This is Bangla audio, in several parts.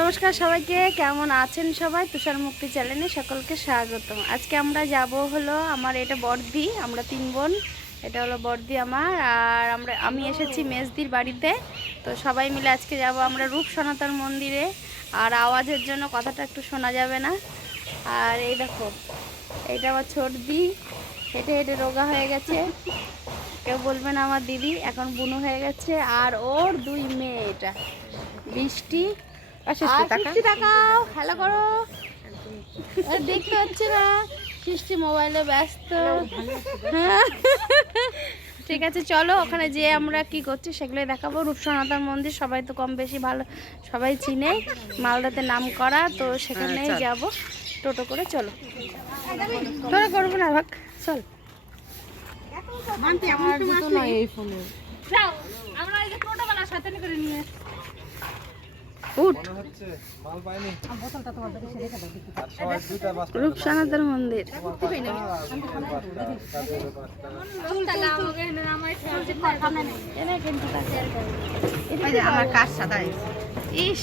নমস্কার সবাইকে, কেমন আছেন সবাই? তুষার মুক্তি চ্যানেলে সকলকে স্বাগত। আজকে আমরা যাব হলো আমার এটা বড়দি, আমরা 3 বোন, এটা হলো বড়দি আমার। আর আমি এসেছি মেজদির বাড়িতে। তো সবাই মিলে আজকে যাব আমরা রূপ সনাতন মন্দিরে। আর আওয়াজের জন্য কথাটা একটু শোনা যাবে না। আর এই দেখো, এটা আমার ছোটদি, হেঁটে হেঁটে রোগা হয়ে গেছে। কেউ বলবে না আমার দিদি, এখন বুনো হয়ে গেছে। আর ওর 2 মেয়ে, এটা বৃষ্টি আর সৃষ্টি। তাকাও, খেলা করো, দেখতে হচ্ছে না, সৃষ্টি মোবাইলে ব্যস্ত। হ্যাঁ, ঠিক আছে, চলো ওখানে যেয়ে আমরা কি করছি সেগুলোই দেখাবো। রূপ সনাতন মন্দির সবাই তো কম বেশি ভালো সবাই চিনে, মালদাতে নাম করা, তো সেখানেই যাব টোটো করে। চলো, তোরা করবো না ভাগ, চল। আমরা এই যে টোটোওয়ালা সাথে করে নিয়ে রূপ সনাতন মন্দির। আমার কাজ সাদা ইস,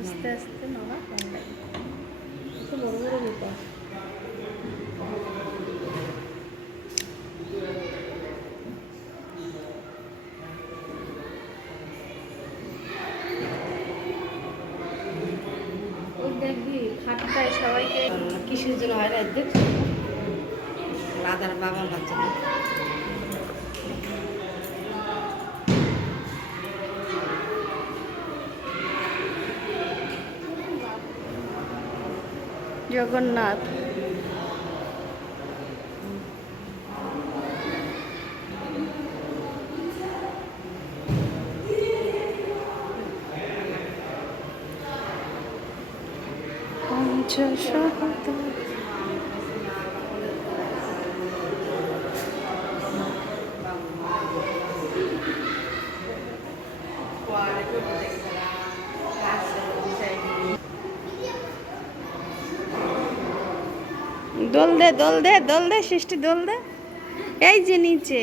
আস্তে আস্তে মামা কম লাগে, তো বড় বড় বিপদ। ওই দেখবি খাটটায় সবাইকে কিসের জন্য হয় না দেখ রাধার বাবা মার জন্য। জগন্নাথ। দোল দে, দোল দে, দোল দে, সৃষ্টি দোল দে। এই যে নিচে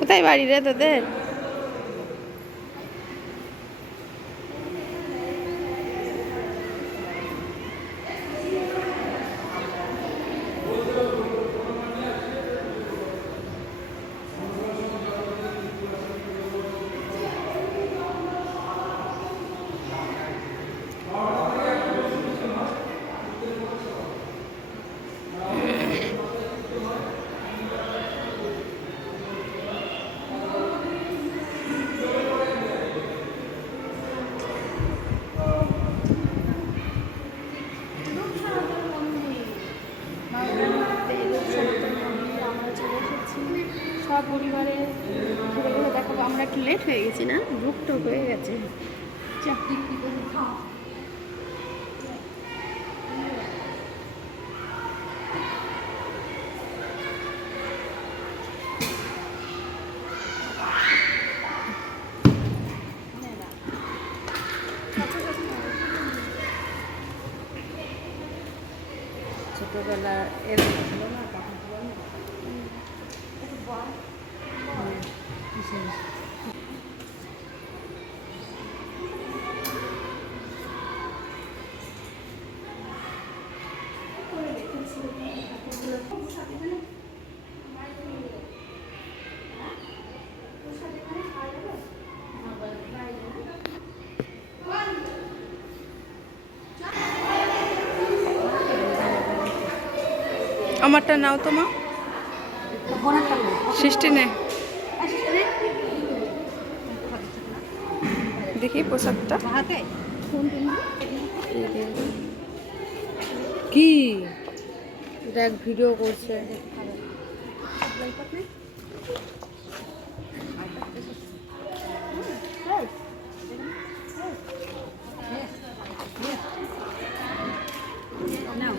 কোথায় বাড়ি রে তোদের? হয়ে গেছি না, বুক টক হয়ে গেছে। ছোটবেলা এরকম ছিল না, তখন ছিল না। আমারটা নাও তো মা, সৃষ্টি নে, দেখি পোশাকটা হাতে এই যে, কি দেখ ভিডিও করছে। নাও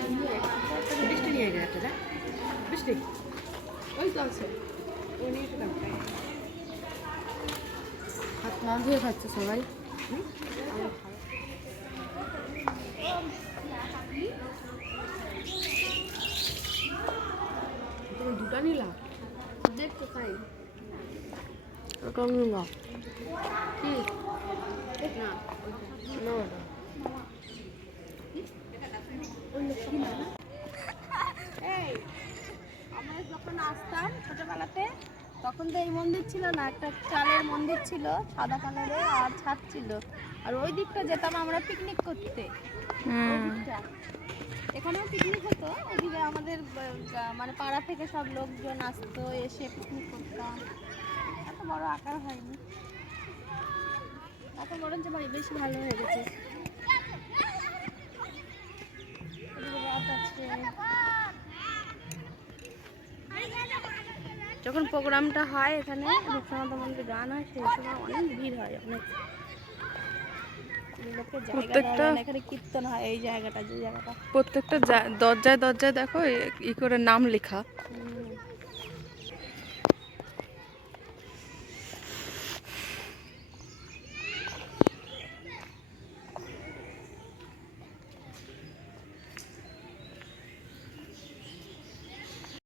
বৃষ্টি নিয়ে গেছে একটা, দেখ বৃষ্টি ওই তো আছে, ওই নিয়ে একটু দাও। হাত না ধুয়ে খাচ্ছে সবাই। তুমি দুটা নিলা? দেখতে পাই কম নিলা কি না, না এই আমরা যখন আসতাম ছোটবেলাতে তখন তো এই মন্দির ছিল না, একটা চালের মন্দির ছিল সাদা কালারের আর ছাদ ছিল, আর ওই দিকটা যেতাম আমরা পিকনিক করতে। ওই দিকটা এখানেও পিকনিক হতো, ওদিকে আমাদের মানে পাড়া থেকে সব লোকজন আসতো, এসে পিকনিক করতাম। এত বড় আকার হয়নি, এখন বরঞ্চ মানে বেশি ভালো হয়ে গেছে। ওদিকে রাত আছে। যখন প্রোগ্রামটা হয় এখানে রূপসনাথ মন্দিরে গান হয় সেই সময় অনেক ভিড় হয়, অনেক লোকের জায়গা, এখানে কীর্তন হয় এই জায়গাটা, যে জায়গাটা প্রত্যেকটা দরজায় দরজায় দেখো ই করে নাম লেখা।